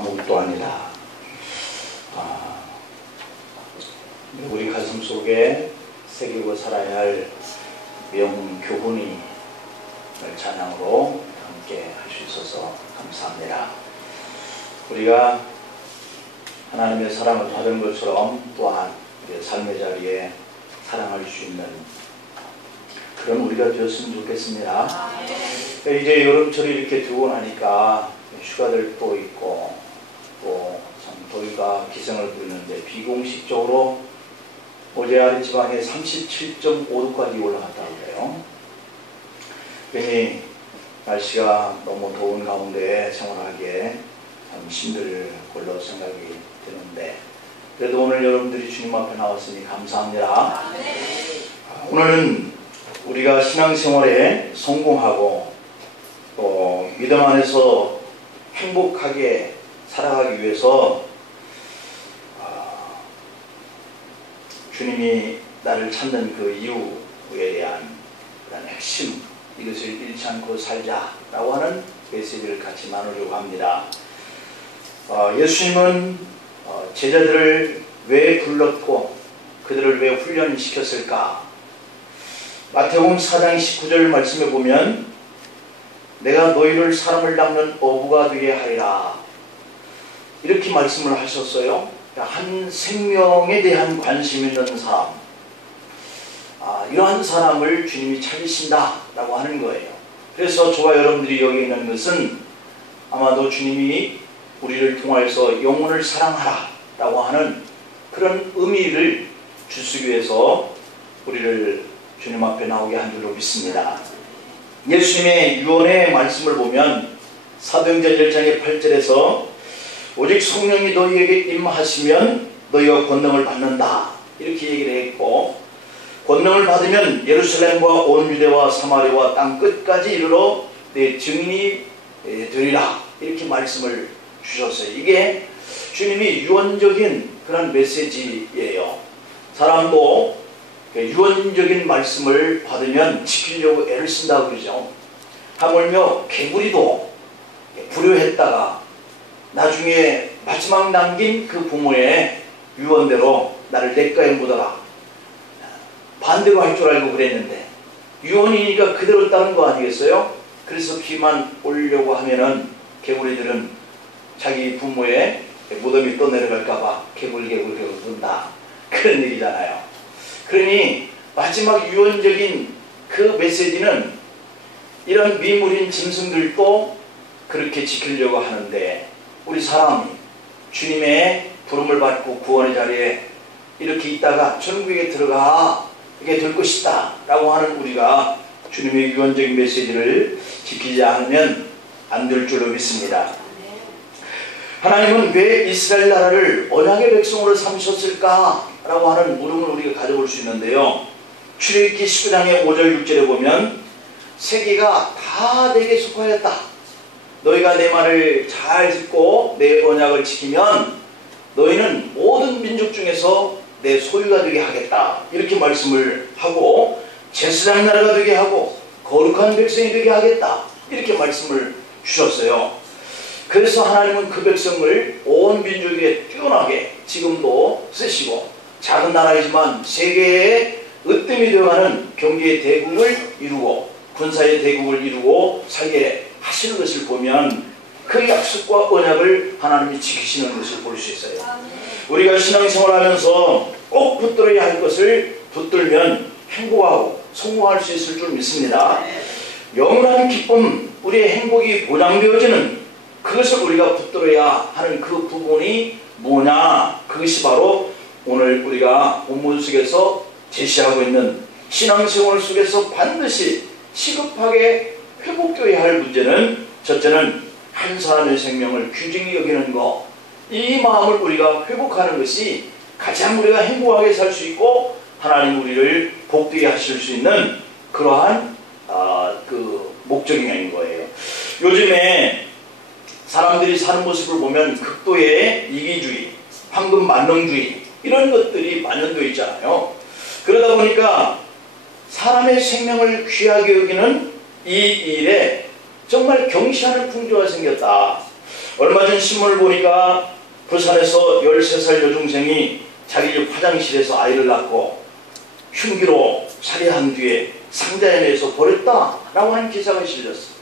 아무것도 아니다. 우리 가슴 속에 새기고 살아야 할 명교훈이 찬양으로 함께 할 수 있어서 감사합니다. 우리가 하나님의 사랑을 받은 것처럼 또한 우리의 삶의 자리에 사랑할 수 있는 그런 우리가 되었으면 좋겠습니다. 이제 여름철이 이렇게 되고 나니까 휴가들도 있고 또 참 더위가 기승을 부리는데 비공식적으로 어제 아랫지방에 37.5도까지 올라갔다고 그래요. 괜히 날씨가 너무 더운 가운데 생활하기에 참 힘들 걸로 생각이 드는데 그래도 오늘 여러분들이 주님 앞에 나왔으니 감사합니다. 오늘은 우리가 신앙생활에 성공하고 또 믿음 안에서 행복하게 살아가기 위해서 주님이 나를 찾는 그 이유에 대한 그런 핵심, 이것을 잃지 않고 살자라고 하는 메시지를 같이 나누려고 합니다. 예수님은 제자들을 왜 불렀고 그들을 왜 훈련시켰을까? 마태복음 4장 19절 말씀에 보면 내가 너희를 사람을 닦는 어부가 되게 하리라 이렇게 말씀을 하셨어요. 한 생명에 대한 관심 있는 사람, 이러한 사람을 주님이 찾으신다라고 하는 거예요. 그래서 저와 여러분들이 여기 있는 것은 아마도 주님이 우리를 통하여서 영혼을 사랑하라라고 하는 그런 의미를 주시기 위해서 우리를 주님 앞에 나오게 한 줄로 믿습니다. 예수님의 유언의 말씀을 보면 사도행전 1장의 8절에서 오직 성령이 너희에게 임하시면 너희가 권능을 받는다 이렇게 얘기를 했고 권능을 받으면 예루살렘과 온 유대와 사마리아와 땅 끝까지 이르러 내 증인이 되리라 이렇게 말씀을 주셨어요. 이게 주님이 유언적인 그런 메시지예요. 사람도 유언적인 말씀을 받으면 지키려고 애를 쓴다고 그러죠. 하물며 개구리도 불효했다가 나중에 마지막 남긴 그 부모의 유언대로 나를 냇가에 묻어라 반대로 할 줄 알고 그랬는데 유언이니까 그대로 따른 거 아니겠어요? 그래서 비만 올려고 하면은 개구리들은 자기 부모의 무덤이 또 내려갈까봐 개굴 둔다 그런 얘기잖아요. 그러니 마지막 유언적인 그 메시지는 이런 미물인 짐승들도 그렇게 지키려고 하는데 우리 사람이 주님의 부름을 받고 구원의 자리에 이렇게 있다가 천국에 들어가게 될 것이다 라고 하는 우리가 주님의 유언적인 메시지를 지키지 않으면 안 될 줄로 믿습니다. 하나님은 왜 이스라엘 나라를 언약의 백성으로 삼으셨을까 라고 하는 물음을 우리가 가져볼 수 있는데요. 출애굽기 19장의 5절 6절에 보면 세계가 다 내게 속하였다. 너희가 내 말을 잘 듣고 내 언약을 지키면 너희는 모든 민족 중에서 내 소유가 되게 하겠다 이렇게 말씀을 하고 제사장 나라가 되게 하고 거룩한 백성이 되게 하겠다 이렇게 말씀을 주셨어요. 그래서 하나님은 그 백성을 온 민족에 뛰어나게 지금도 쓰시고 작은 나라이지만 세계의 으뜸이 되어가는 경제의 대국을 이루고 군사의 대국을 이루고 살게 하시는 것을 보면 그 약속과 언약을 하나님이 지키시는 것을 볼 수 있어요. 우리가 신앙생활하면서 꼭 붙들어야 할 것을 붙들면 행복하고 성공할 수 있을 줄 믿습니다. 영원한 기쁨, 우리의 행복이 보장되어지는 그것을 우리가 붙들어야 하는 그 부분이 뭐냐? 그것이 바로 오늘 우리가 본문 속에서 제시하고 있는 신앙생활 속에서 반드시 시급하게 회복되어야 할 문제는 첫째는 한 사람의 생명을 귀중히 여기는 것, 이 마음을 우리가 회복하는 것이 가장 우리가 행복하게 살 수 있고 하나님 우리를 복되게 하실 수 있는 그러한 그 목적인 거예요. 요즘에 사람들이 사는 모습을 보면 극도의 이기주의, 황금 만능주의 이런 것들이 만연되어 있잖아요. 그러다 보니까 사람의 생명을 귀하게 여기는 이 일에 정말 경시하는 풍조가 생겼다. 얼마 전 신문을 보니까 부산에서 13살 여중생이 자기 화장실에서 아이를 낳고 흉기로 살해한 뒤에 상자에 내서 버렸다라고 하는 기사가 실렸습니다.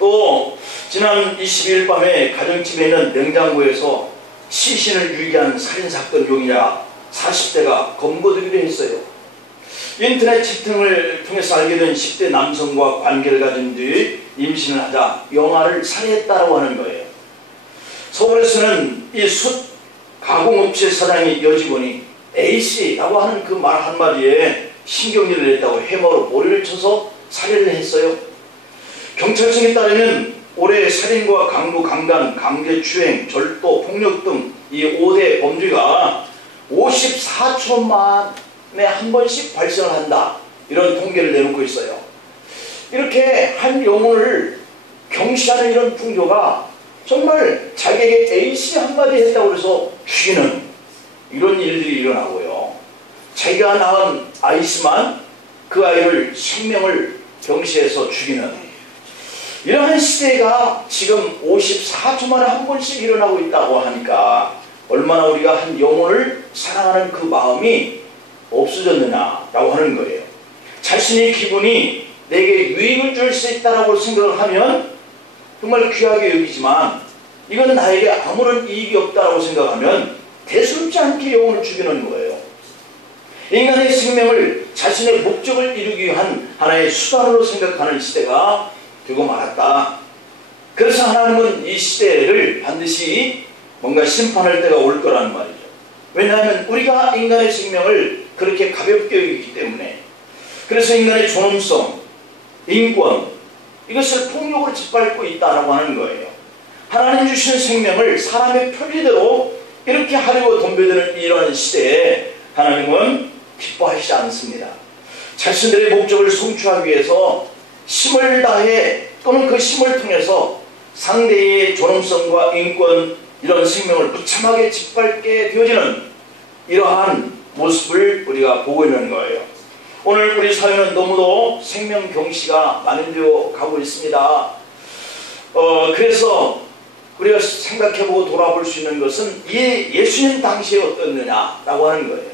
또 지난 22일 밤에 가정집에 있는 냉장고에서 시신을 유기한 살인사건 용의자 40대가 검거되기도 했어요. 인터넷 채팅을 통해서 알게 된 10대 남성과 관계를 가진 뒤 임신을 하자 영아를 살해했다고 하는 거예요. 서울에서는 이 숯 가공업체 사장이 여직원이 A씨라고 하는 그 말 한마디에 신경질을 냈다고 해머로 머리를 쳐서 살해를 했어요. 경찰청에 따르면 올해 살인과 강도, 강간, 강제추행, 절도, 폭력 등 이 5대 범죄가 54초 만에 한 번씩 발생을 한다, 이런 통계를 내놓고 있어요. 이렇게 한 영혼을 경시하는 이런 풍조가 정말 자기에게 A씨 한마디 했다고 해서 죽이는 이런 일들이 일어나고요. 자기가 낳은 아이지만 그 아이를 생명을 경시해서 죽이는 이러한 시대가 지금 54초 만에 한 번씩 일어나고 있다고 하니까 얼마나 우리가 한 영혼을 사랑하는 그 마음이 없어졌느냐라고 하는 거예요. 자신의 기분이 내게 유익을 줄 수 있다고 생각을 하면 정말 귀하게 여기지만 이건 나에게 아무런 이익이 없다고 생각하면 대수롭지 않게 영혼을 죽이는 거예요. 인간의 생명을 자신의 목적을 이루기 위한 하나의 수단으로 생각하는 시대가 되고 말았다. 그래서 하나님은 이 시대를 반드시 뭔가 심판할 때가 올 거라는 말이죠. 왜냐하면 우리가 인간의 생명을 그렇게 가볍게 여기기 때문에. 그래서 인간의 존엄성, 인권, 이것을 폭력으로 짓밟고 있다라고 하는 거예요. 하나님 주시는 생명을 사람의 편리대로 이렇게 하려고 덤벼드는 이런 시대에 하나님은 기뻐하시지 않습니다. 자신들의 목적을 성취하기 위해서 힘을 다해 또는 그 힘을 통해서 상대의 존엄성과 인권, 이런 생명을 무참하게 짓밟게 되어지는 이러한 모습을 우리가 보고 있는 거예요. 오늘 우리 사회는 너무도 생명 경시가 만연되어 가고 있습니다. 그래서 우리가 생각해보고 돌아볼 수 있는 것은 예수님 당시에 어떻느냐라고 하는 거예요.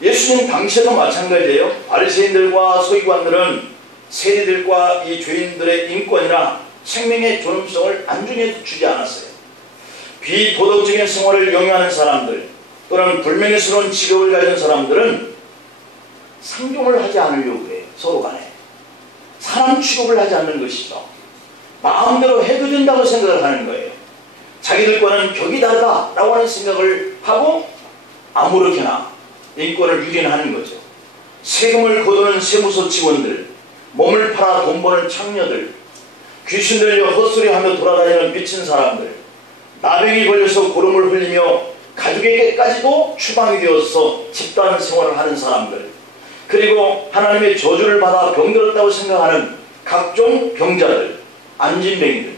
예수님 당시에도 마찬가지예요. 바리새인들과 서기관들은 세리들과 이 죄인들의 인권이나 생명의 존엄성을 안중에 주지 않았어요. 비도덕적인 생활을 영위하는 사람들 또는 불명예스러운 직업을 가진 사람들은 상종을 하지 않으려고 해요. 서로 간에 사람 취급을 하지 않는 것이죠. 마음대로 해도 된다고 생각을 하는 거예요. 자기들과는 격이 다르다라고 하는 생각을 하고 아무렇게나 인권을 유린하는 거죠. 세금을 거두는 세무서 직원들, 몸을 팔아 돈 버는 창녀들, 귀신 들려 헛소리하며 돌아다니는 미친 사람들, 나병이 걸려서 고름을 흘리며 가족에게까지도 추방이 되어서 집단 생활을 하는 사람들, 그리고 하나님의 저주를 받아 병들었다고 생각하는 각종 병자들, 안진뱅이들,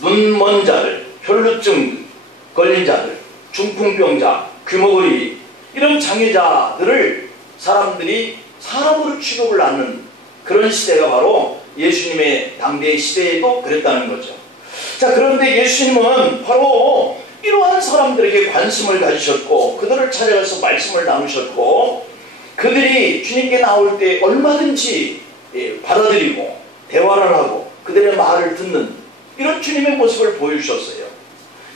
눈먼 자들, 혈루증 걸린 자들, 중풍병자, 귀머거리, 이런 장애자들을 사람들이 사람으로 취급을 하는 그런 시대가 바로 예수님의 당대의 시대에도 그랬다는 거죠. 자, 그런데 예수님은 바로 이러한 사람들에게 관심을 가지셨고 그들을 찾아가서 말씀을 나누셨고 그들이 주님께 나올 때 얼마든지 받아들이고 대화를 하고 그들의 말을 듣는 이런 주님의 모습을 보여주셨어요.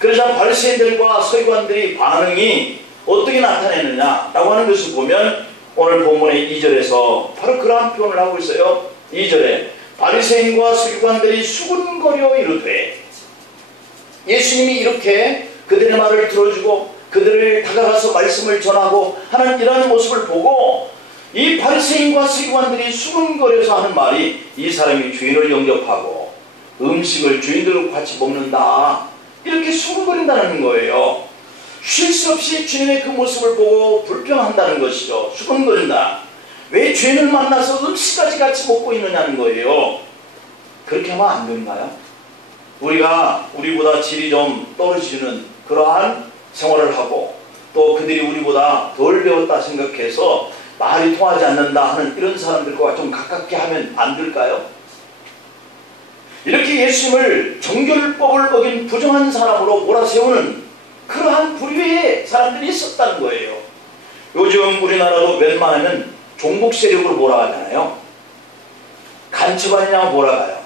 그러자 바리새인들과 서기관들이 반응이 어떻게 나타내느냐라고 하는 것을 보면 오늘 본문의 2절에서 바로 그러한 표현을 하고 있어요. 2절에 바리새인과 서기관들이 수군거려 이르되, 예수님이 이렇게 그들의 말을 들어주고 그들을 다가가서 말씀을 전하고 하는 이러한 모습을 보고 이 바리새인과 서기관들이 수군거려서 하는 말이 이 사람이 죄인을 영접하고 음식을 죄인들과 같이 먹는다, 이렇게 수군거린다는 거예요. 쉴 수 없이 주님의 그 모습을 보고 불평한다는 것이죠. 수군거린다. 왜 죄인을 만나서 음식까지 같이 먹고 있느냐는 거예요. 그렇게 하면 안 되는가요? 우리가 우리보다 질이 좀 떨어지는 그러한 생활을 하고 또 그들이 우리보다 덜 배웠다 생각해서 말이 통하지 않는다 하는 이런 사람들과 좀 가깝게 하면 안 될까요? 이렇게 예수님을 정결법을 어긴 부정한 사람으로 몰아세우는 그러한 부류의 사람들이 있었다는 거예요. 요즘 우리나라도 웬만하면 종북 세력으로 몰아가잖아요. 간첩아니냐고 몰아가요.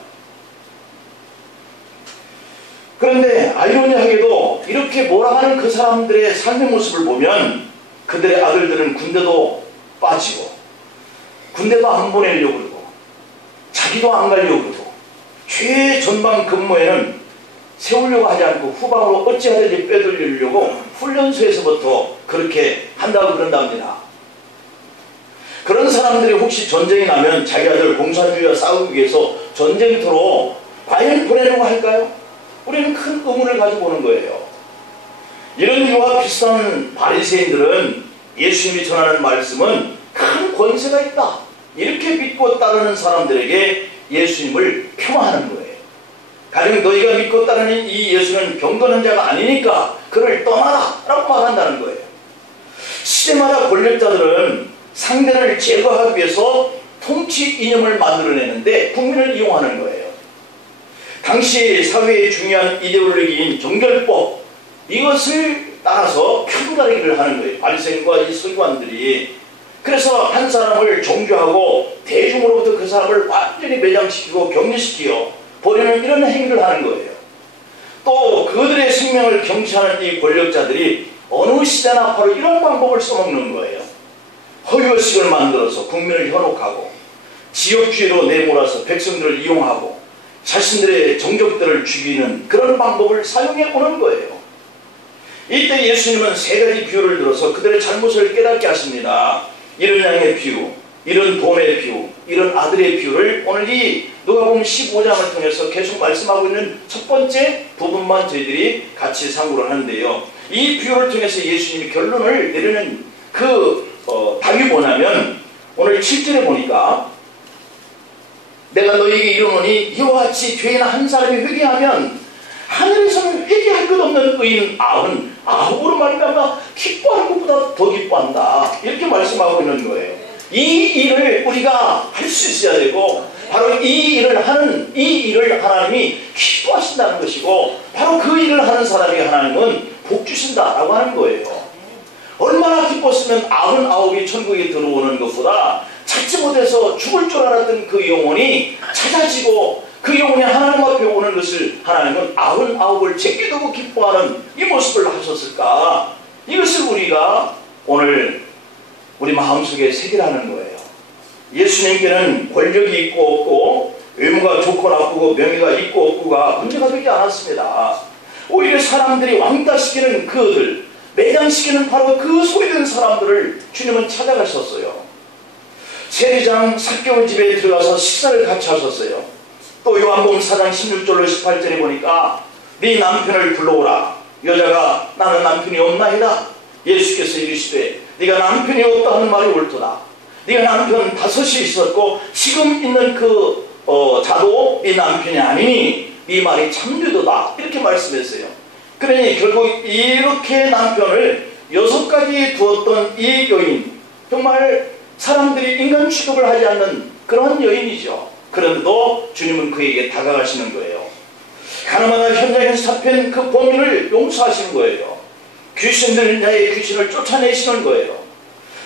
그런데 아이러니하게도 이렇게 몰아가는 그 사람들의 삶의 모습을 보면 그들의 아들들은 군대도 빠지고 군대도 안 보내려고 그러고 자기도 안 가려고 그러고 최전방 근무에는 세우려고 하지 않고 후방으로 어찌하든지 빼돌리려고 훈련소에서부터 그렇게 한다고 그런답니다. 그런 사람들이 혹시 전쟁이 나면 자기 아들 공산주의와 싸우기 위해서 전쟁터로 과연 보내려고 할까요? 우리는 큰 의문을 가지고 보는 거예요. 이런 이와 비슷한 바리새인들은 예수님이 전하는 말씀은 큰 권세가 있다 이렇게 믿고 따르는 사람들에게 예수님을 폄하하는 거예요. 가령 너희가 믿고 따르는 이 예수는 경건한 자가 아니니까 그를 떠나라 라고 말한다는 거예요. 시대마다 권력자들은 상대를 제거하기 위해서 통치 이념을 만들어내는데 국민을 이용하는 거예요. 당시 사회의 중요한 이데올로기인 정결법 이것을 따라서 편가르기를 하는 거예요. 바리새인과 이 서기관들이. 그래서 한 사람을 정죄하고 대중으로부터 그 사람을 완전히 매장시키고 격리시키고 버리는 이런 행위를 하는 거예요. 또 그들의 생명을 경시하는 이 권력자들이 어느 시대나 바로 이런 방법을 써먹는 거예요. 허위의식을 만들어서 국민을 현혹하고 지역주의로 내몰아서 백성들을 이용하고 자신들의 정적들을 죽이는 그런 방법을 사용해 오는 거예요. 이때 예수님은 세 가지 비유를 들어서 그들의 잘못을 깨닫게 하십니다. 이런 양의 비유, 이런 돈의 비유, 이런 아들의 비유를 오늘 이 누가복음 15장을 통해서 계속 말씀하고 있는 첫 번째 부분만 저희들이 같이 상고를 하는데요. 이 비유를 통해서 예수님이 결론을 내리는 그 답이 뭐냐면 오늘 7절에 보니까 내가 너희에게 이르노니 이와 같이 죄인 한 사람이 회개하면 하늘에서는 회개할 것 없는 의인 99으로 말미암아 기뻐하는 것보다 더 기뻐한다 이렇게 말씀하고 있는 거예요. 이 일을 우리가 할 수 있어야 되고 바로 이 일을 하나님이 기뻐하신다는 것이고 바로 그 일을 하는 사람에게 하나님은 복 주신다라고 하는 거예요. 얼마나 기뻤으면 99이 천국에 들어오는 것보다 찾지 못해서 죽을 줄 알았던 그 영혼이 찾아지고 그 영혼이 하나님 앞에 오는 것을 하나님은 99을 제껴두고 기뻐하는 이 모습을 하셨을까? 이것을 우리가 오늘 우리 마음속에 새기라는 거예요. 예수님께는 권력이 있고 없고 외모가 좋고 나쁘고 명예가 있고 없고가 문제가 되지 않았습니다. 오히려 사람들이 왕따시키는 그들, 매장시키는 바로 그 소리된 사람들을 주님은 찾아가셨어요. 세리장 삭개오 집에 들어가서 식사를 같이 하셨어요. 또 요한복음 4장 16절로 18절에 보니까 네 남편을 불러오라. 여자가 나는 남편이 없나이다. 예수께서 이르시되 네가 남편이 없다 하는 말이 옳도다. 네가 남편 5이 있었고 지금 있는 그 자도 네 남편이 아니니 네 말이 참되도다 이렇게 말씀했어요. 그러니 결국 이렇게 남편을 6가지 두었던 이 여인, 정말 사람들이 인간 취급을 하지 않는 그런 여인이죠. 그런데도 주님은 그에게 다가가시는 거예요. 가나마나 현장에서 잡힌 그 범인을 용서하시는 거예요. 귀신 들린 자의 귀신을 쫓아내시는 거예요.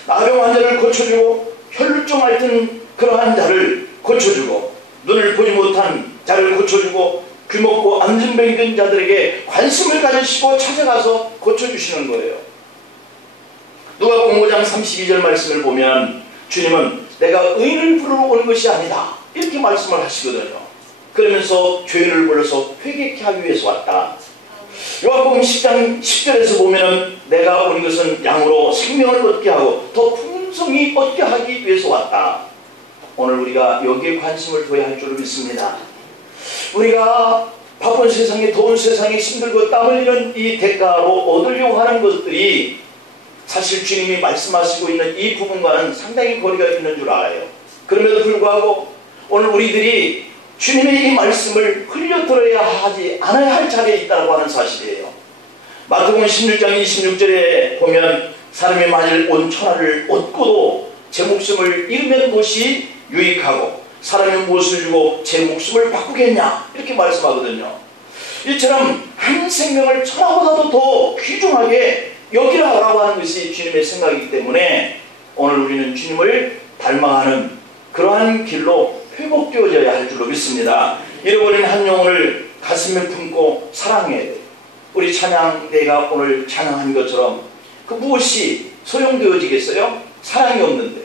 나병 환자를 고쳐주고 혈루증 앓던 그러한 자를 고쳐주고 눈을 보지 못한 자를 고쳐주고 귀먹고 안진병이 든 자들에게 관심을 가지시고 찾아가서 고쳐주시는 거예요. 누가복음 5장 32절 말씀을 보면 주님은 내가 의인을 부르러 온 것이 아니다 이렇게 말씀을 하시거든요. 그러면서 죄인을 불러서 회개케 하기 위해서 왔다. 요한복음 10장 10절에서 보면 내가 온 것은 양으로 생명을 얻게 하고 더 풍성히 얻게 하기 위해서 왔다. 오늘 우리가 여기에 관심을 둬야 할 줄을 믿습니다. 우리가 바쁜 세상에, 더운 세상에 힘들고 땀 흘리는 이 대가로 얻으려고 하는 것들이 사실 주님이 말씀하시고 있는 이 부분과는 상당히 거리가 있는 줄 알아요. 그럼에도 불구하고 오늘 우리들이 주님의 이 말씀을 흘려 들어야 하지 않아야 할 자리에 있다고 하는 사실이에요. 마태복음 16장 26절에 보면 사람이 만일 온 천하를 얻고도 제 목숨을 잃으면 무엇이 유익하고 사람의 무엇을 주고 제 목숨을 바꾸겠냐 이렇게 말씀하거든요. 이처럼 한 생명을 천하보다도 더 귀중하게 여기라고 하는 것이 주님의 생각이기 때문에 오늘 우리는 주님을 닮아가는 그러한 길로 회복되어져야 할 줄로 믿습니다. 잃어버린 한 영혼을 가슴에 품고 사랑해야 돼요. 우리 찬양대가 오늘 찬양한 것처럼 그 무엇이 소용되어지겠어요? 사랑이 없는데.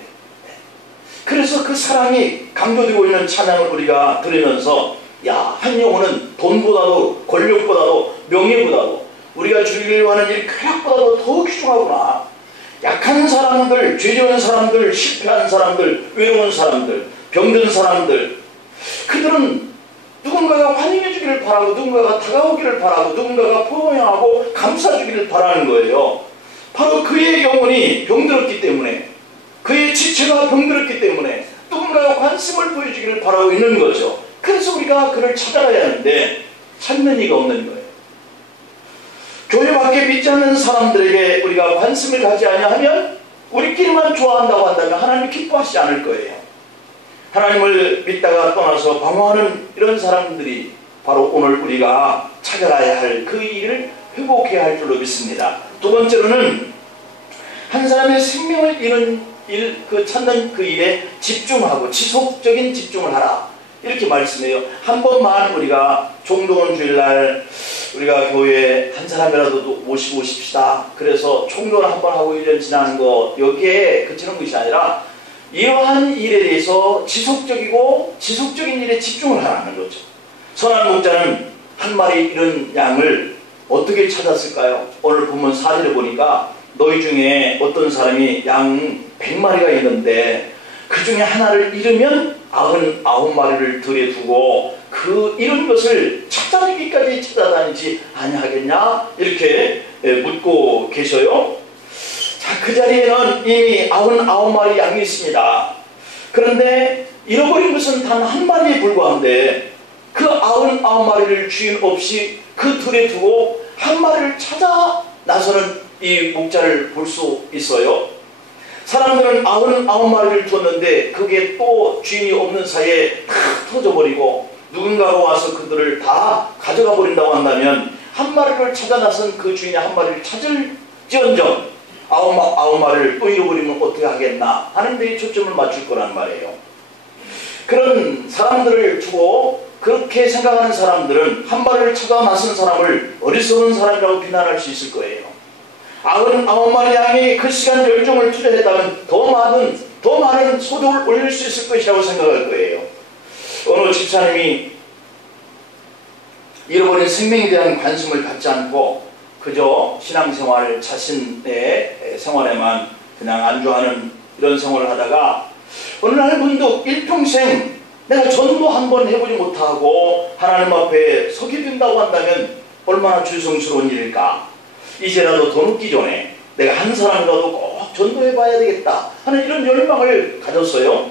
그래서 그 사랑이 강조되고 있는 찬양을 우리가 들으면서 야, 한 영혼은 돈보다도 권력보다도 명예보다도 우리가 주려고 하는 일 쾌락보다도 더 귀중하구나. 약한 사람들, 죄지은 사람들, 실패한 사람들, 외로운 사람들, 병든 사람들, 그들은 누군가가 환영해 주기를 바라고 누군가가 다가오기를 바라고 누군가가 포용하고 감싸주기를 바라는 거예요. 바로 그의 영혼이 병들었기 때문에, 그의 지체가 병들었기 때문에 누군가가 관심을 보여주기를 바라고 있는 거죠. 그래서 우리가 그를 찾아가야 하는데 찾는 이가 없는 거예요. 교회 밖에 믿지 않는 사람들에게 우리가 관심을 가지 아니하면 우리끼리만 좋아한다고 한다면 하나님이 기뻐하시지 않을 거예요. 하나님을 믿다가 떠나서 방황하는 이런 사람들이 바로 오늘 우리가 찾아가야 할 그 일을 회복해야 할 줄로 믿습니다. 두 번째로는 한 사람의 생명을 잃은 일, 찾는 그 일에 집중하고 지속적인 집중을 하라. 이렇게 말씀해요. 한 번만 우리가 총동원 주일날 우리가 교회에 한 사람이라도 모시고 오십시다. 그래서 총동원 한 번 하고 1년 지나는 거 여기에 그치는 것이 아니라 이러한 일에 대해서 지속적인 일에 집중을 하라는 거죠. 선한 목자는 한 마리 잃은 양을 어떻게 찾았을까요? 오늘 본문 4절에 보니까 너희 중에 어떤 사람이 양 100마리가 있는데 그 중에 하나를 잃으면 99마리를 들에 두고 그 잃은 것을 찾아내기까지 찾아다니지 아니하겠냐? 이렇게 묻고 계셔요. 자, 그 자리에는 이미 99마리 양이 있습니다. 그런데 잃어버린 것은 단 한 마리에 불과한데 그 99마리를 주인 없이 그 들에 두고 한 마리를 찾아 나서는 이 목자를 볼 수 있어요. 사람들은 99마리를 두었는데 그게 또 주인이 없는 사이에 다 터져버리고 누군가가 와서 그들을 다 가져가 버린다고 한다면 한 마리를 찾아 나선 그 주인이 한 마리를 찾을지언정 99마리를 또 잃어버리면 어떻게 하겠나 하는 데 초점을 맞출 거란 말이에요. 그런 사람들을 두고 그렇게 생각하는 사람들은 한 마리를 찾아 나선 사람을 어리석은 사람이라고 비난할 수 있을 거예요. 99마리 양이 그 시간 열정을 투자했다면 더 많은 소득을 올릴 수 있을 것이라고 생각할 거예요. 어느 집사님이 잃어버린 생명에 대한 관심을 갖지 않고 그저 신앙생활 자신의 생활에만 그냥 안주하는 이런 생활을 하다가 어느 날 문득 일평생 내가 전도 한번 해보지 못하고 하나님 앞에 서게 된다고 한다면 얼마나 죄송스러운 일일까. 이제라도 더 늦기 전에 내가 한 사람이라도 꼭 전도해봐야 되겠다 하는 이런 열망을 가졌어요.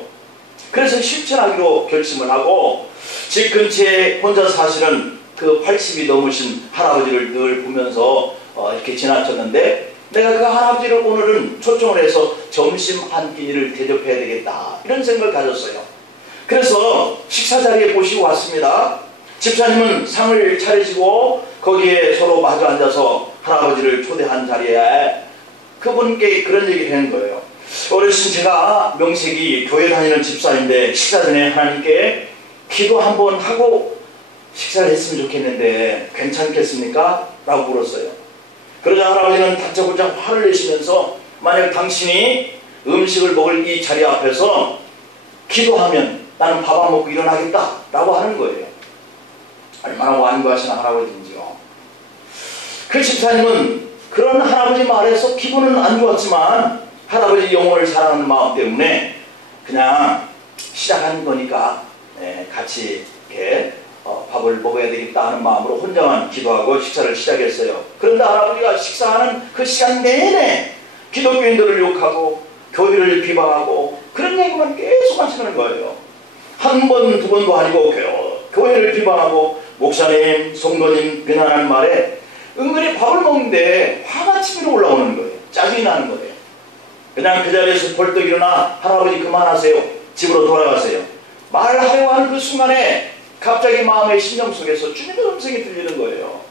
그래서 실천하기로 결심을 하고 집 근처에 혼자 사시는 그 80이 넘으신 할아버지를 늘 보면서 이렇게 지나쳤는데 내가 그 할아버지를 오늘은 초청을 해서 점심 한 끼니를 대접해야 되겠다 이런 생각을 가졌어요. 그래서 식사 자리에 모시고 왔습니다. 집사님은 상을 차리시고 거기에 서로 마주 앉아서 할아버지를 초대한 자리에 그분께 그런 얘기를 하는 거예요. 어르신, 제가 명색이 교회 다니는 집사인데 식사 전에 하나님께 기도 한번 하고 식사를 했으면 좋겠는데 괜찮겠습니까? 라고 물었어요. 그러자 할아버지는 다짜고짜 화를 내시면서 만약 당신이 음식을 먹을 이 자리 앞에서 기도하면 나는 밥 안 먹고 일어나겠다 라고 하는 거예요. 얼마나 완고하신 할아버지인지요. 그 집사님은 그런 할아버지 말에서 기분은 안 좋았지만 할아버지 영혼을 사랑하는 마음 때문에 그냥 시작한 거니까 같이 이렇게 밥을 먹어야 되겠다 하는 마음으로 혼자만 기도하고 식사를 시작했어요. 그런데 할아버지가 식사하는 그 시간 내내 기독교인들을 욕하고 교회를 비방하고 그런 얘기만 계속 하시는 거예요. 한 번, 두 번도 아니고 교회를 비방하고 목사님, 성도님 비난하는 말에 은근히 밥을 먹는데 화가 치밀어 올라오는 거예요. 짜증이 나는 거예요. 그냥 그 자리에서 벌떡 일어나 할아버지 그만하세요. 집으로 돌아가세요. 말하려고 하는 그 순간에 갑자기 마음의 심령 속에서 주님의 음성이 들리는 거예요.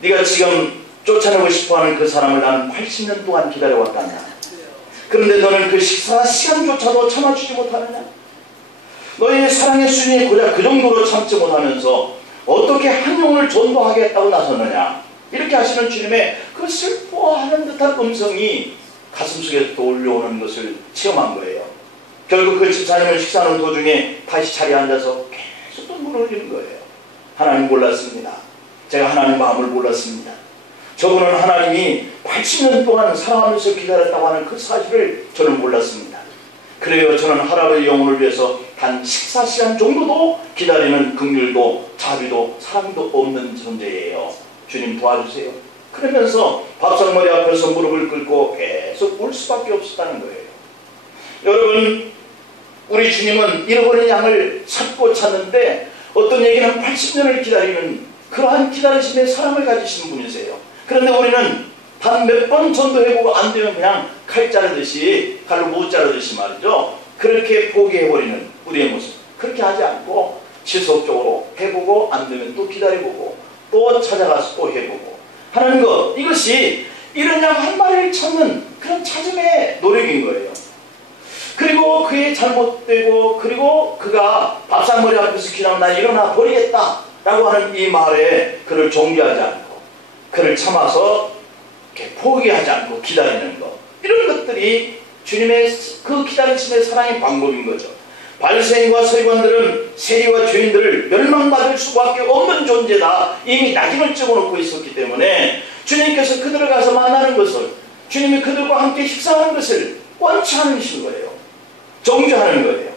네가 지금 쫓아내고 싶어하는 그 사람을 나는 80년 동안 기다려왔다냐. 그런데 너는 그 식사 시간조차도 참아주지 못하느냐. 너의 사랑의 수준이 고작 그 정도로 참지 못하면서 어떻게 한 영혼을 전도하겠다고 나섰느냐. 이렇게 하시는 주님의 그 슬퍼하는 듯한 음성이 가슴속에서 떠올려오는 것을 체험한 거예요. 결국 그 집사님은 식사하는 도중에 다시 자리에 앉아서 계속 눈물을 흘리는 거예요. 하나님 몰랐습니다. 제가 하나님 마음을 몰랐습니다. 저분은 하나님이 80년 동안 사랑하면서 기다렸다고 하는 그 사실을 저는 몰랐습니다. 그래요, 저는 할아버지 영혼을 위해서 단 식사 시간 정도도 기다리는 긍휼도 자비도 사랑도 없는 존재예요. 주님 도와주세요. 그러면서 밥상머리 앞에서 무릎을 꿇고 계속 울 수밖에 없었다는 거예요. 여러분, 우리 주님은 잃어버린 양을 찾고 찾는데 어떤 얘기는 80년을 기다리는 그러한 기다리심의 사랑을 가지신 분이세요. 그런데 우리는 단 몇 번 전도해보고 안 되면 그냥 칼 자르듯이, 칼로 못 자르듯이 말이죠. 그렇게 포기해버리는 우리의 모습. 그렇게 하지 않고 지속적으로 해보고 안 되면 또 기다려보고 또 찾아가서 또 해보고 하는 것. 이것이 이런 양 한 마리를 찾는 그런 찾음의 노력인 거예요. 그리고 그의 잘못되고 그리고 그가 밥상머리 앞에서 기도하면 난 일어나 버리겠다 라고 하는 이 말에 그를 종교하지 않고 그를 참아서 이렇게 포기하지 않고 기다리는 것, 이런 것들이 주님의 그 기다리심의 사랑의 방법인 거죠. 바리새인과 서기관들은 세리와 죄인들을 멸망받을 수밖에 없는 존재다 이미 낙인을 찍어놓고 있었기 때문에 주님께서 그들을 가서 만나는 것을, 주님이 그들과 함께 식사하는 것을 원치 않으신 거예요. 정죄하는 거예요.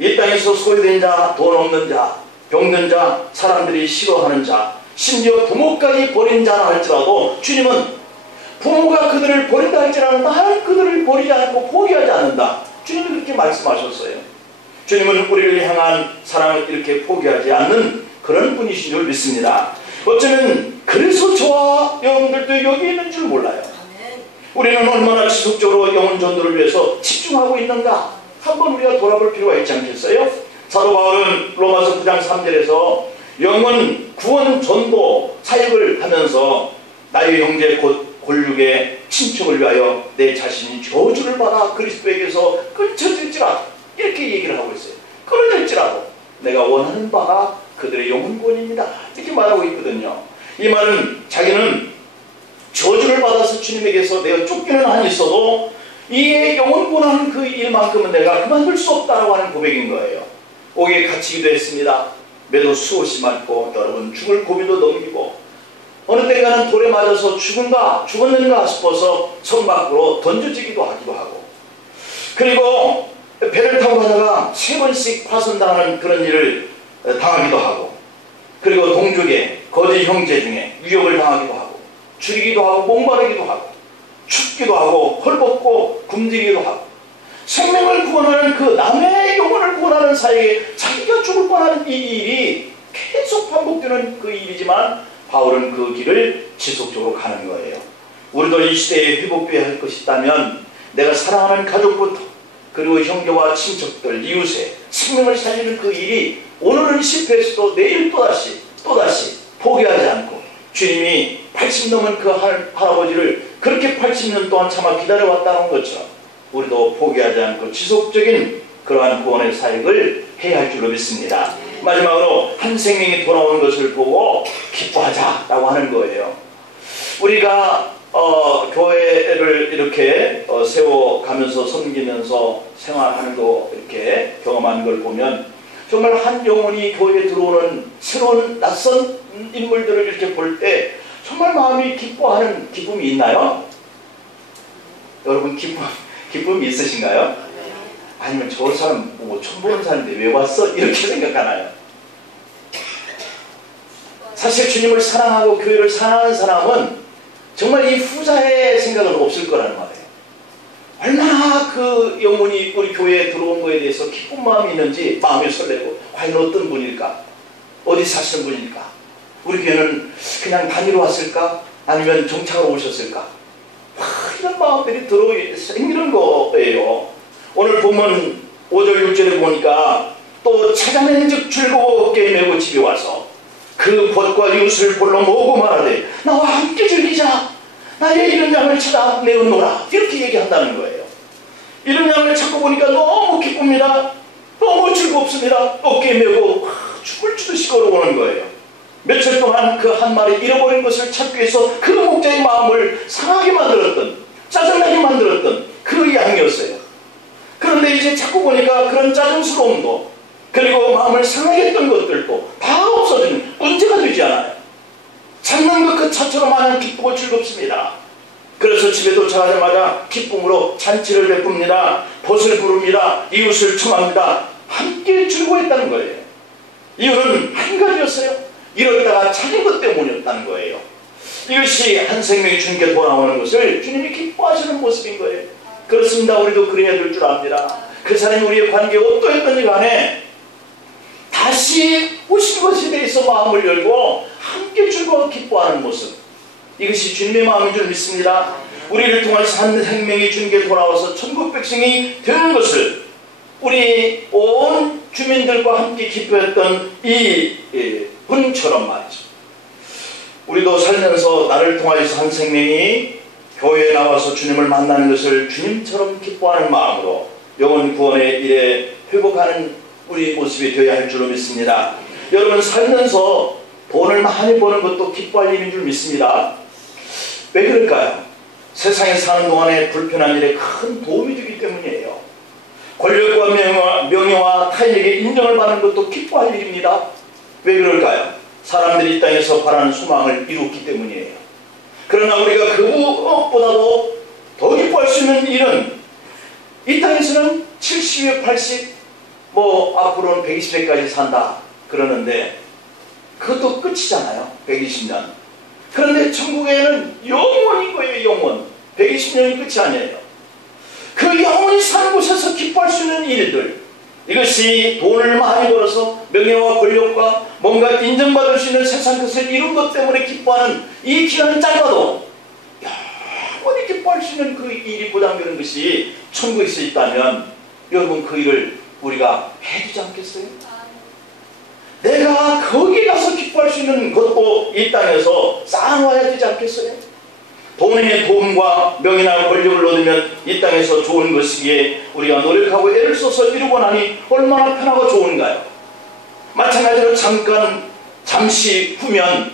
이 땅에서 소외된 자, 돈 없는 자, 병든 자, 사람들이 싫어하는 자, 심지어 부모까지 버린 자라 할지라도 주님은 부모가 그들을 버린다 할지라도 나는 그들을 버리지 않고 포기하지 않는다. 주님이 그렇게 말씀하셨어요. 주님은 우리를 향한 사랑을 이렇게 포기하지 않는 그런 분이신 줄 믿습니다. 어쩌면 그래서 저와 여러분들도 여기 있는 줄 몰라요. 우리는 얼마나 지속적으로 영혼 전도를 위해서 집중하고 있는가 한번 우리가 돌아볼 필요가 있지 않겠어요? 사도 바울은 로마서 9장 3절에서 영혼 구원 전도 사역을 하면서 나의 형제 곧 골육의 친척을 위하여 내 자신이 저주를 받아 그리스도에게서 끊쳐질지라 이렇게 얘기를 하고 있어요. 끊어질지라도 내가 원하는 바가 그들의 영혼 구원입니다. 이렇게 말하고 있거든요. 이 말은 자기는 저주를 받아서 주님에게서 내가 쫓기는 한이 있어도 이 영혼 구원하는 그 일만큼은 내가 그만둘 수 없다고 하는 고백인 거예요. 옥에 갇히기도 했습니다. 매도 수옷이 맞고 여러분 죽을 고비도 넘기고 어느 때가는 돌에 맞아서 죽었는가 싶어서 성 밖으로 던져지기도 하기도 하고, 그리고 배를 타고 가다가 3번씩 파손당하는 그런 일을 당하기도 하고, 그리고 동족의 거짓 형제 중에 위협을 당하기도 하고, 죽이기도 하고 목마르기도 하고 춥기도 하고 헐벗고 굶주리기도 하고, 생명을 구원하는 그 남의 영혼을 구원하는 사이에 자기가 죽을 뻔하는 이 일이 계속 반복되는 그 일이지만 바울은 그 길을 지속적으로 가는 거예요. 우리도 이 시대에 회복되어야 할 것이 있다면 내가 사랑하는 가족부터 그리고 형제와 친척들, 이웃의 생명을 살리는 그 일이 오늘은 실패했어도 내일 또다시 포기하지 않고 주님이 80 넘은 그 할아버지를 그렇게 80년 동안 참아 기다려왔다는 것처럼 우리도 포기하지 않고 지속적인 그러한 구원의 사역을 해야 할 줄로 믿습니다. 마지막으로 한 생명이 돌아오는 것을 보고 기뻐하자라고 하는 거예요. 우리가 교회를 이렇게 세워가면서 섬기면서 생활하는 거 이렇게 경험하는 걸 보면 정말 한 영혼이 교회에 들어오는 새로운 낯선 인물들을 이렇게 볼 때 정말 마음이 기뻐하는 기쁨이 있나요? 여러분 기쁨이 있으신가요? 아니면 저 사람 뭐 처음 보는 사람인데 왜 왔어? 이렇게 생각하나요? 사실 주님을 사랑하고 교회를 사랑하는 사람은 정말 이 후자의 생각은 없을 거라는 말이에요. 얼마나 그 영혼이 우리 교회에 들어온 거에 대해서 기쁜 마음이 있는지 마음이 설레고 과연 어떤 분일까? 어디 사시는 분일까? 우리 교회는 그냥 다니러 왔을까? 아니면 정착으로 오셨을까? 이런 마음들이 생기는 거예요. 오늘 보면 5절 6절에 보니까 또 찾아낸즉 즐거워 어깨에 메고 집에 와서 그 벗과 이웃을 볼러 모으고 말하되 나와 함께 즐기자. 나의 이런 양을 찾아 내었노라. 이렇게 얘기한다는 거예요. 이런 양을 찾고 보니까 너무 기쁩니다. 너무 즐겁습니다. 어깨에 메고 춤을 추듯이 걸어오는 거예요. 며칠 동안 그 한 마리 잃어버린 것을 찾기 위해서 그 목자의 마음을 상하게 만들었던, 짜증나게 만들었던 그 양이었어요. 그런데 이제 찾고 보니까 그런 짜증스러움도 그리고 마음을 상하게 했던 것들도 다 없어지는, 문제가 되지 않아요. 찾는 것 그 자체로 마냥 기쁘고 즐겁습니다. 그래서 집에 도착하자마자 기쁨으로 잔치를 베풉니다. 벗을 부릅니다. 이웃을 청합니다. 함께 즐거워했다는 거예요. 이유는 한 가지였어요. 이러다가 찾은 것 때문이었다는 거예요. 이것이 한 생명이 주님께 돌아오는 것을 주님이 기뻐하시는 모습인 거예요. 그렇습니다. 우리도 그래야 될 줄 압니다. 그 사람이 우리의 관계가 어떠했든지 간에 다시 오신 것에 대해서 마음을 열고 함께 즐거워 기뻐하는 모습, 이것이 주님의 마음인 줄 믿습니다. 우리를 통해서 한 생명이 주님께 돌아와서 천국 백성이 되는 것을 우리 온 주민들과 함께 기뻐했던 이 분처럼 말이죠. 우리도 살면서 나를 통하여서 한 생명이 교회에 나와서 주님을 만나는 것을 주님처럼 기뻐하는 마음으로 영혼 구원의 일에 회복하는 우리 모습이 되어야 할 줄로 믿습니다. 여러분, 살면서 돈을 많이 버는 것도 기뻐할 일인 줄 믿습니다. 왜 그럴까요? 세상에 사는 동안에 불편한 일에 큰 도움이 되기 때문이에요. 권력과 명예와 타인에게 인정을 받는 것도 기뻐할 일입니다. 왜 그럴까요? 사람들이 이 땅에서 바라는 소망을 이뤘기 때문이에요. 그러나 우리가 그 무엇보다도 더 기뻐할 수 있는 일은, 이 땅에서는 70에 80, 앞으로는 120세까지 산다 그러는데 그것도 끝이잖아요. 120년. 그런데 천국에는 영원인 거예요. 영원. 120년이 끝이 아니에요. 그 영원히 사는 곳에서 기뻐할 수 있는 일들, 이것이 돈을 많이 벌어서 명예와 권력과 뭔가 인정받을 수 있는 세상 것을 이룬 것 때문에 기뻐하는 이 기간은 짧아도 영원히 기뻐할 수 있는 그 일이 보장되는 것이 천국에 있다면 여러분, 그 일을 우리가 해주지 않겠어요? 내가 거기 가서 기뻐할 수 있는 것도 이 땅에서 쌓아놔야 되지 않겠어요? 돈의 도움과 명예나 권력을 얻으면 이 땅에서 좋은 것이기에 우리가 노력하고 애를 써서 이루고 나니 얼마나 편하고 좋은가요? 마찬가지로 잠시 후면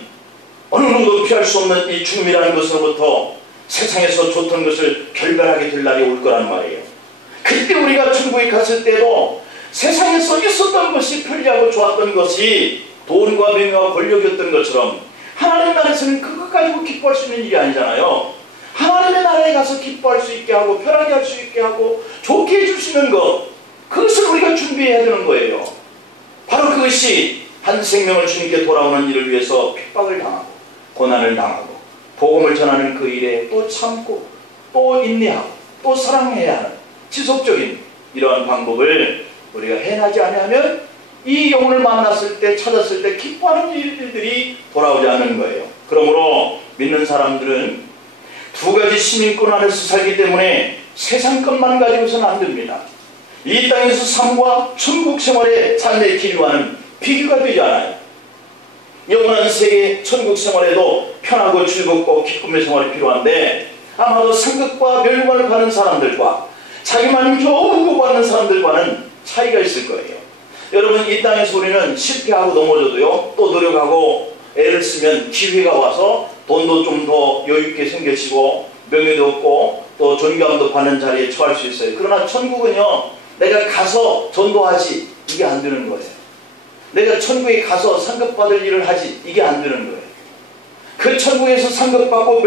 어느 누구도 피할 수 없는 이 죽음이라는 것으로부터 세상에서 좋던 것을 결별하게 될 날이 올 거란 말이에요. 그때 우리가 천국에 갔을 때도 세상에서 있었던 것이 편리하고 좋았던 것이 돈과 명예와 권력이었던 것처럼 하나님 나라에서는 그것 가지고 기뻐할 수 있는 일이 아니잖아요. 하나님의 나라에 가서 기뻐할 수 있게 하고 편하게 할 수 있게 하고 좋게 해줄 수 있는 것, 그것을 우리가 준비해야 되는 거예요. 바로 그것이 한 생명을 주님께 돌아오는 일을 위해서 핍박을 당하고 고난을 당하고 복음을 전하는 그 일에 또 참고 또 인내하고 또 사랑해야 하는 지속적인 이러한 방법을 우리가 해나지 않으면 이 영혼을 만났을 때, 찾았을 때 기뻐하는 일들이 돌아오지 않는 거예요. 그러므로 믿는 사람들은 두 가지 시민권 안에서 살기 때문에 세상 것만 가지고서는 안 됩니다. 이 땅에서 삶과 천국 생활의 삶의 길과는 비교가 되지 않아요. 영원한 세계 천국 생활에도 편하고 즐겁고 기쁨의 생활이 필요한데, 아마도 상급과 멸관을 받는 사람들과 자기만 겨우 구받는 사람들과는 차이가 있을 거예요. 여러분, 이 땅에서 우리는 실패하고 넘어져도요, 또 노력하고 애를 쓰면 기회가 와서 돈도 좀 더 여유있게 생겨지고 명예도 얻고 또 존경도 받는 자리에 처할 수 있어요. 그러나 천국은요, 내가 가서 전도하지, 이게 안 되는 거예요. 내가 천국에 가서 상급받을 일을 하지, 이게 안 되는 거예요. 그 천국에서 상급받고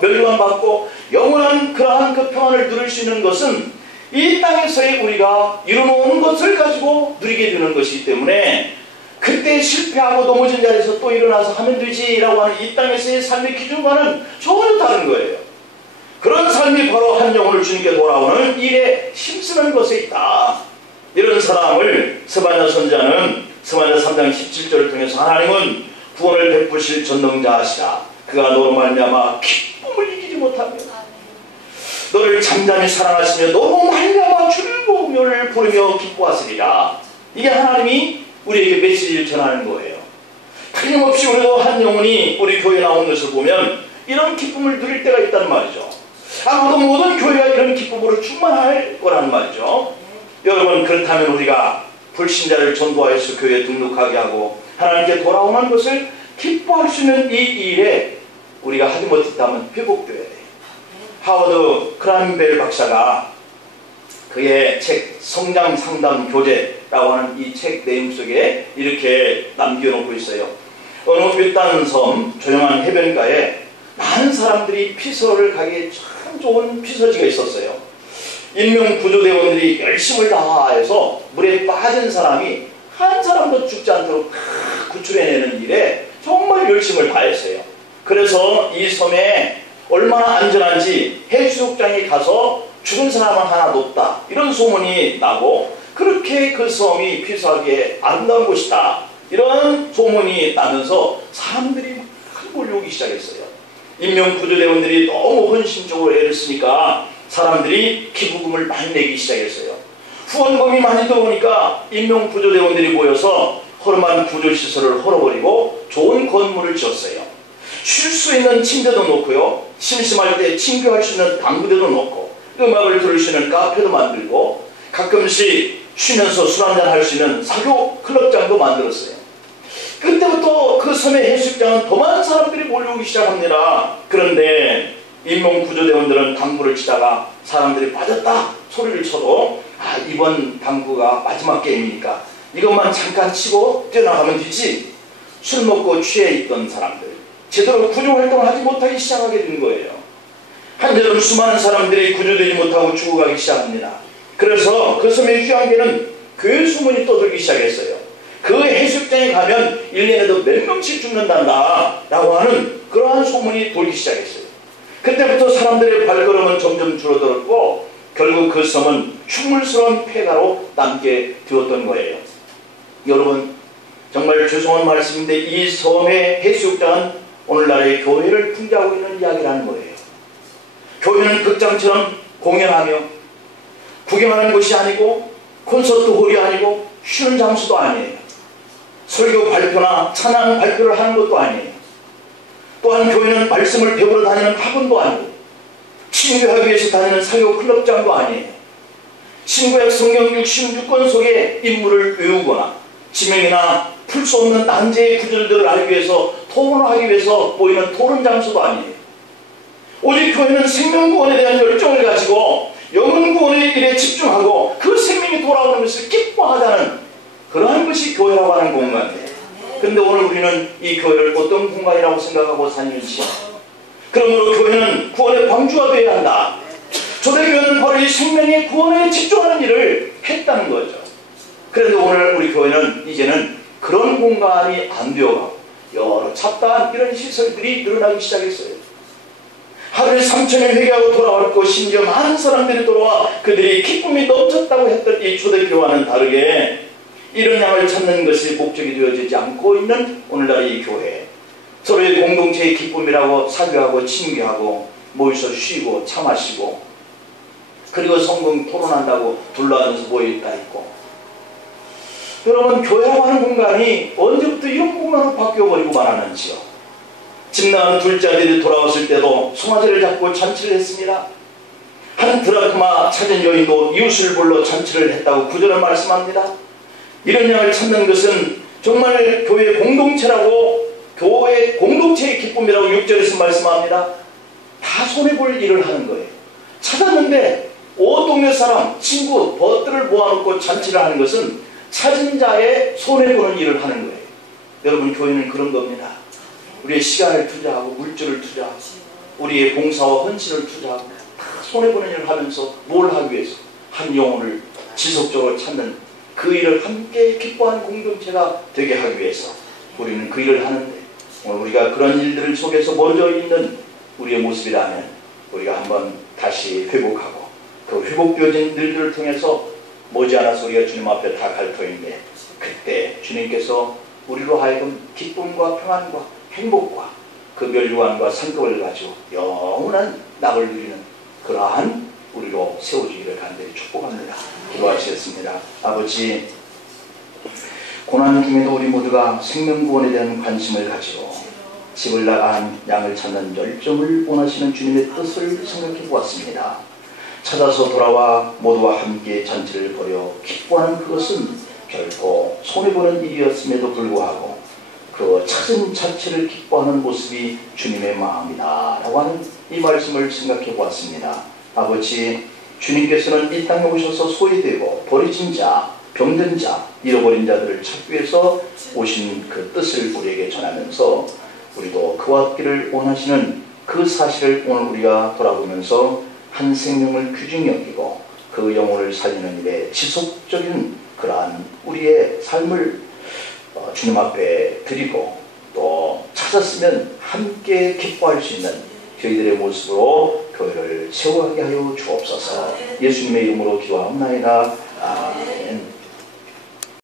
멸류관받고 영원한 그러한 그 평안을 누릴 수 있는 것은 이 땅에서의 우리가 이뤄놓은 것을 가지고 누리게 되는 것이기 때문에, 그때 실패하고 넘어진 자리에서 또 일어나서 하면 되지라고 하는 이 땅에서의 삶의 기준과는 전혀 다른 거예요. 그런 삶이 바로 한 영혼을 주님께 돌아오는 일에 힘쓰는 것에 있다. 이런 사람을 스바냐 선지자는 스바냐 3장 17절을 통해서 하나님은 구원을 베푸실 전능자하시라. 그가 너로 말미암아 기쁨을 이기지 못하며 너를 잠잠히 사랑하시며 너로 말미암아 즐거움을 부르며 기뻐하시리라. 이게 하나님이 우리에게 메시지를 전하는 거예요. 틀림없이 우리도 한 영혼이 우리 교회에 나온 것을 보면 이런 기쁨을 누릴 때가 있단 말이죠. 아마도 모든 교회가 이런 기쁨으로 충만할 거란 말이죠. 여러분, 그렇다면 우리가 불신자를 전도하여서 교회에 등록하게 하고 하나님께 돌아오는 것을 기뻐할 수 있는 이 일에 우리가 하지 못했다면 회복되어야 돼요. 하워드 크란벨 박사가 그의 책 성장 상담 교재라고 하는 이 책 내용 속에 이렇게 남겨놓고 있어요. 어느 외딴 섬 조용한 해변가에 많은 사람들이 피서를 가기에 참 좋은 피서지가 있었어요. 인명구조대원들이 열심을 다해서 물에 빠진 사람이 한 사람도 죽지 않도록 다 구출해내는 일에 정말 열심을 다했어요. 그래서 이 섬에 얼마나 안전한지 해수욕장에 가서 죽은 사람은 하나도 없다, 이런 소문이 나고, 그렇게 그 섬이 피서하기에 아름다운 곳이다, 이런 소문이 나면서 사람들이 막 몰려오기 시작했어요. 인명구조대원들이 너무 헌신적으로 애를 쓰니까 사람들이 기부금을 많이 내기 시작했어요. 후원금이 많이 들어오니까 인명구조대원들이 모여서 허름한 구조시설을 헐어버리고 좋은 건물을 지었어요. 쉴 수 있는 침대도 놓고요, 심심할 때 친교할 수 있는 당구대도 놓고, 음악을 들을 수 있는 카페도 만들고, 가끔씩 쉬면서 술 한잔 할 수 있는 사교 클럽장도 만들었어요. 그때부터 그 섬의 해수욕장은 더 많은 사람들이 몰려오기 시작합니다. 그런데 인명구조대원들은 당구를 치다가 사람들이 빠졌다 소리를 쳐도, 이번 당구가 마지막 게임이니까 이것만 잠깐 치고 뛰어나가면 되지, 술 먹고 취해 있던 사람들, 제대로 구조활동을 하지 못하기 시작하게 된 거예요. 한여름 수많은 사람들이 구조되지 못하고 죽어가기 시작합니다. 그래서 그 섬의 휴양지는 교회 소문이 떠들기 시작했어요. 그 해수욕장에 가면 1년에도 몇 명씩 죽는단다 라고 하는 그러한 소문이 돌기 시작했어요. 그때부터 사람들의 발걸음은 점점 줄어들었고, 결국 그 섬은 흉물스러운 폐가로 남게 되었던 거예요. 여러분, 정말 죄송한 말씀인데 이 섬의 해수욕장은 오늘날의 교회를 풍자하고 있는 이야기라는 거예요. 교회는 극장처럼 공연하며 구경하는 곳이 아니고, 콘서트 홀이 아니고, 쉬는 장소도 아니에요. 설교 발표나 찬양 발표를 하는 것도 아니에요. 또한 교회는 말씀을 배우러 다니는 학원도 아니고, 친교하기 위해서 다니는 사교 클럽장도 아니에요. 신구약 성경 66권 속의 인물을 외우거나 지명이나 풀 수 없는 난제의 구절들을 알기 위해서 토론을 하기 위해서 모이는 토론 장소도 아니에요. 오직 교회는 생명구원에 대한 열정을 가지고 영혼구원의 일에 집중하고 그 생명이 돌아오는 것을 기뻐하자는 그러한 것이 교회라고 하는 공간이에요. 그런데 오늘 우리는 이 교회를 어떤 공간이라고 생각하고 사는지, 그러므로 교회는 구원의 방주가 되어야 한다. 초대교회는 바로 이 생명의 구원에 집중하는 일을 했다는 거죠. 그런데 오늘 우리 교회는 이제는 그런 공간이 안 되어가고 여러 잡다한 이런 시설들이 늘어나기 시작했어요. 하루에 3,000명 회개하고 돌아왔고, 심지어 많은 사람들이 돌아와 그들이 기쁨이 넘쳤다고 했던 이 초대교회와는 다르게 이런 양을 찾는 것이 목적이 되어지지 않고 있는 오늘날의 이 교회, 서로의 공동체의 기쁨이라고 사교하고 친교하고 모여서 쉬고 차 마시고, 그리고 성경 토론한다고 둘러앉아서 모여있다 있고, 여러분, 교회라고 하는 공간이 언제부터 이런 공간으로 바뀌어버리고 말하는지요. 집 나간 둘째 아들이 돌아왔을 때도 송아지를 잡고 잔치를 했습니다. 한 드라크마 찾은 여인도 이웃을 불러 잔치를 했다고 구절을 말씀합니다. 이런 양을 찾는 것은 정말 교회 공동체라고, 교회 공동체의 기쁨이라고 6절에서 말씀합니다. 다 손해볼 일을 하는 거예요. 찾았는데 온 동네 사람, 친구, 벗들을 모아놓고 잔치를 하는 것은 찾은 자의 손해보는 일을 하는 거예요. 여러분, 교회는 그런 겁니다. 우리의 시간을 투자하고 물질을 투자하고 우리의 봉사와 헌신을 투자하고 다 손해보는 일을 하면서 뭘 하기 위해서? 한 영혼을 지속적으로 찾는 그 일을 함께 기뻐하는 공동체가 되게 하기 위해서 우리는 그 일을 하는데, 오늘 우리가 그런 일들 속에서 멀어져 있는 우리의 모습이라면 우리가 한번 다시 회복하고, 그 회복되어진 일들을 통해서 머지않아서 우리가 주님 앞에 다 갈 터인데, 그때 주님께서 우리로 하여금 기쁨과 평안과 행복과 그 멸류관과 상급을 가지고 영원한 낙을 누리는 그러한 우리로 세워주기를 간절히 축복합니다. 기도하시겠습니다. 아버지, 고난 중에도 우리 모두가 생명구원에 대한 관심을 가지고 집을 나간 양을 찾는 열정을 원하시는 주님의 뜻을 생각해 보았습니다. 찾아서 돌아와 모두와 함께 잔치를 벌여 기뻐하는 그것은 결코 손해보는 일이었음에도 불구하고 그 찾은 자체를 기뻐하는 모습이 주님의 마음이다 라고 하는 이 말씀을 생각해 보았습니다. 아버지, 주님께서는 이 땅에 오셔서 소외되고 버려진 자, 병든 자, 잃어버린 자들을 찾기 위해서 오신 그 뜻을 우리에게 전하면서 우리도 그와 같기를 원하시는 그 사실을 오늘 우리가 돌아보면서 한 생명을 귀중히 여기고 그 영혼을 살리는 일에 지속적인 그러한 우리의 삶을 주님 앞에 드리고 또 찾았으면 함께 기뻐할 수 있는 저희들의 모습으로 교회를 세워가게 하여 주옵소서. 예수님의 이름으로 기도하옵나이다.